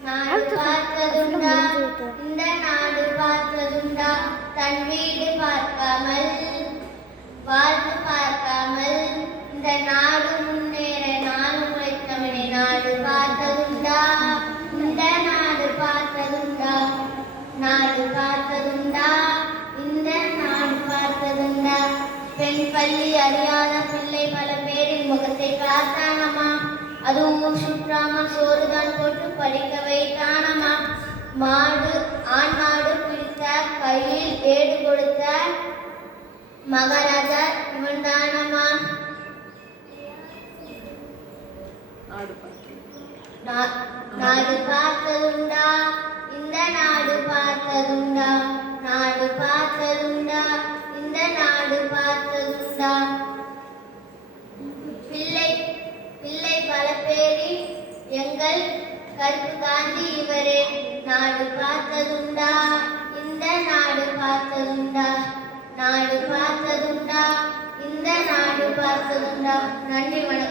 நாடு பார்த்ததுண்டா இந்த நாடு பார்த்ததுண்டா தன் வீடு பார்க்காமல் வாழ்ந்து பார்க்காமல் இந்த நாடு முன்னேற நானும் உழைத்தவனை நாடு பார்த்ததுண்டா இந்த நாடு பார்த்ததுண்டா நாடு பார்த்ததுண்டா இந்த நாடு பார்த்ததுண்டா பெண் பள்ளி அறியாத பிள்ளை பல பேரின் முகத்தை பார்த்தானம்மா அதுவும் ஊர் சுற்றாமல் சோறுதான் போட்டு படிக்க வைத்தானம்மா மாடு ஆண் மாடு பிடித்தார் கையில் ஏடு கொடுத்தார் மகாராஜா இவன் தானம்மா நாடு பார்த்ததுண்டா இந்த நாடு பார்த்ததுண்டா நாடு பார்த்ததுண்டா இந்த நாடு பார்த்ததுண்டா பிள்ளை பிள்ளை பல பேரி எங்கள் கருப்பு காந்தி இவரே நாடு பார்த்ததுண்டா இந்த நாடு பார்த்ததுண்டா நாடு பார்த்ததுண்டா இந்த நாடு பார்த்ததுண்டா நன்றி வணக்கம்.